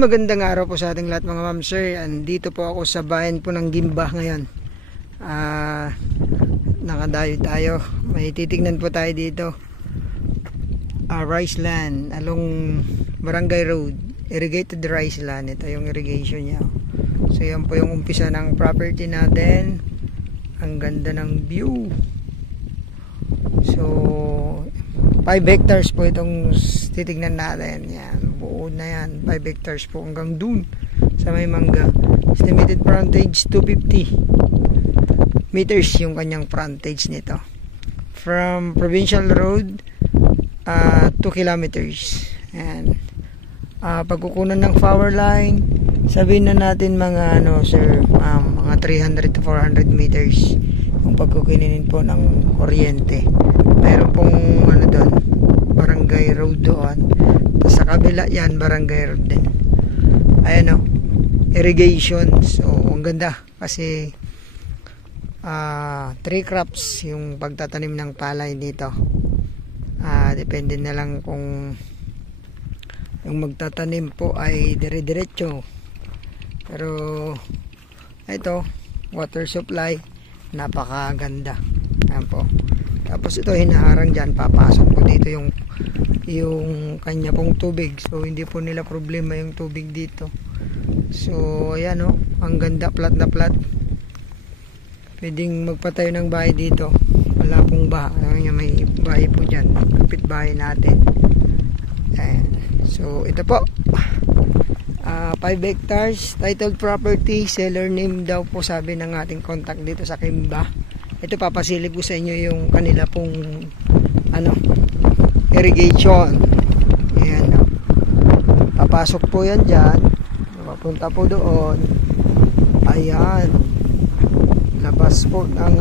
magandang araw po sa ating lahat mga ma'am sir. Andito po ako sa bayan po ng Gimba ngayon. Nakadayo tayo. May titignan po tayo dito. Rice land along Barangay Road. Irrigated rice land. Ito yung irrigation niya. So yan po yung umpisa ng property natin. Ang ganda ng view. So 5 hectares po itong titignan natin. Yan. Buo na yan, 5 hectares po hanggang dun sa may mangga. Estimated frontage 250 meters yung kanyang frontage nito from provincial road 2 kilometers. And pagkukunan ng power line, sabihin na natin mga sir, mga 300 to 400 meters yung pagkukunin po ng kuryente. Meron pong doon, barangay road doon. Tapos sa kabila yan, barangay road din. Ayan irrigation. So ang ganda kasi 3 crops yung pagtatanim ng palay dito. Depende na lang kung yung magtatanim po ay dire-diretso. Pero ito, water supply napakaganda. Ayan po. Tapos ito hinaharang dyan, papasok po dito yung kanya pong tubig. So hindi po nila problema yung tubig dito. So ayan ang ganda, plat na plat. Pwedeng magpatayo ng bahay dito. Wala pong baha. May bahay po dyan, kapit bahay natin. Ayan. So ito po 5 hectares, titled property, seller name daw po sabi ng ating contact dito sa Kimba. Ito papasilip ko sa inyo yung kanila pong irrigation. Ayan. Papasok po yan dyan, papunta po doon. Ayan, labas po ng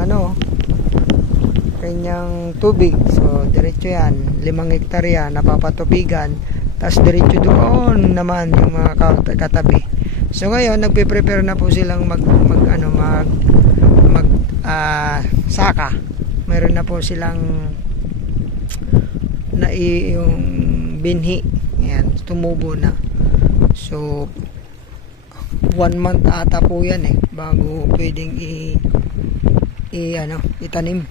kanyang tubig. So diretso yan, 5 hektarya yan, napapatubigan. Tapos diretso doon naman yung mga katabi. So ngayon nagpe-prepare na po silang saka. Meron na po silang yung binhi. Ayan, tumubo na. So 1 month ata po yan bago pwedeng itanim.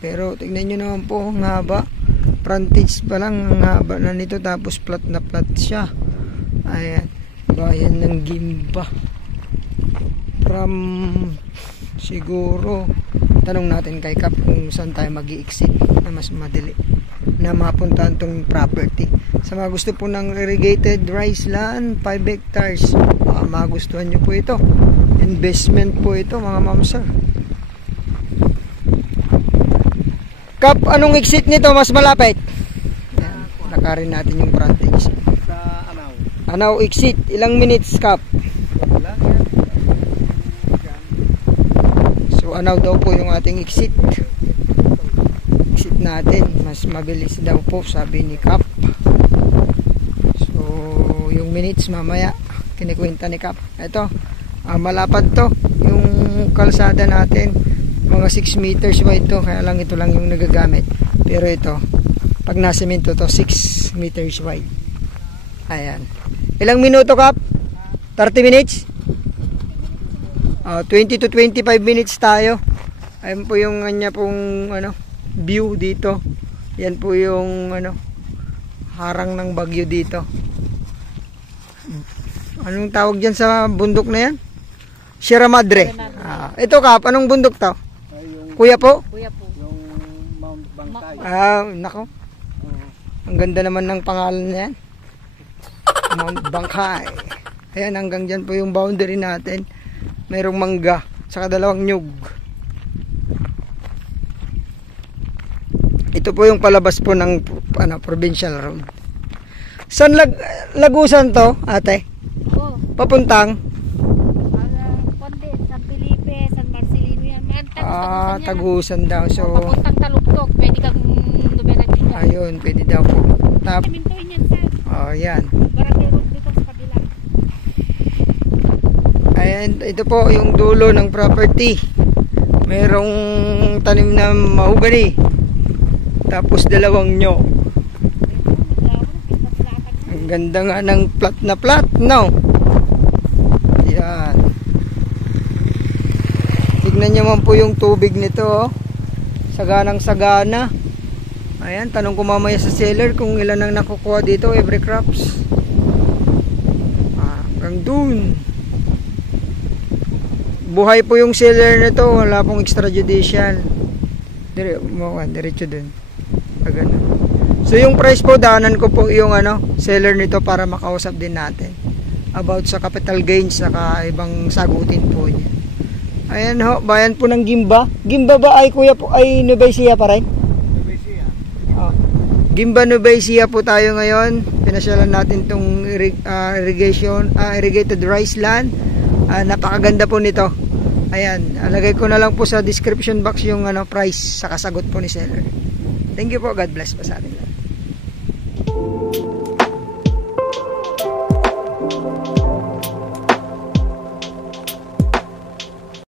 Pero tignan nyo naman po, ang haba. Frontage pa lang, ang haba na nito. Tapos plat na plat siya. Ayan, bayan ng Gimba. From siguro tanong natin kay Kap kung saan tayo mag-i-exit na mas madali na mapuntahan tong property. Sa mga gusto po ng irrigated rice land, 5 hectares, magustuhan nyo po ito. Investment po ito mga ma'am sir. Kap, anong exit nito mas malapit? Yan, lakarin natin yung frontage sa Anaw exit, ilang minutes Kap? So Anaw daw po yung ating exit natin, mas mabilis daw po sabi ni Kap. So yung minutes mamaya kinikwenta ni Kap. Ito malapad to yung kalsada natin, mga 6 meters wide to, kaya lang ito lang yung nagagamit. Pero ito pag nasemento to 6 meters wide. Ayan, ilang minuto Kap? 30 minutes? 20 to 25 minutes tayo. Ayan po yung kanya pong view dito. Yan po yung harang ng bagyo dito. Anong tawag dyan sa bundok na yan? Sierra Madre. Ito Kap, anong bundok to? Kuya po? Kuya po. Yung Mount Bangkay. Nako. Ang ganda naman ng pangalan na yan. Mount Bangkay. Ayan, hanggang dyan po yung boundary natin. Merong mangga, saka 2 nyug. Ito po yung palabas po ng provincial road. San Lagusan to, ate? Papuntang? Konde, San Felipe, San Marcelino yan. Tagusan daw. So, papuntang Taluktok, pwede kang dumiretso dyan. Ayun, pwede daw po. Simintuin yan, sir. Yan. Barangay road dito sa kabila. Ayan, ito po yung dulo ng property. Merong tanim na mahogany. Tapos 2 nyo. Ang Ganda nga ng plat na plat, no? Yan. Tignan nyo man po yung tubig nito, oh. Saganang sagana. Ayan, tanong ko mamaya sa seller kung ilan ang nakukuha dito every crops. Hanggang dun. Buhay po yung seller nito, wala pong extrajudicial. Diretso dun. Ganun. So yung price po, daanan ko po yung seller nito para makausap din natin about sa capital gains saka ibang sagutin po niya. Ayan ho, bayan po ng Gimba. Gimba ba ay kuya po ay Nueva Ecija pa rin? Nueva Ecija. Oh. Gimba Nueva Ecija po tayo ngayon. Pinasyalan natin tong irrigated rice land. Napakaganda po nito. Ayan, lagay ko na lang po sa description box yung price sa kasagot po ni seller. Thank you po. God bless po sa atin lahat.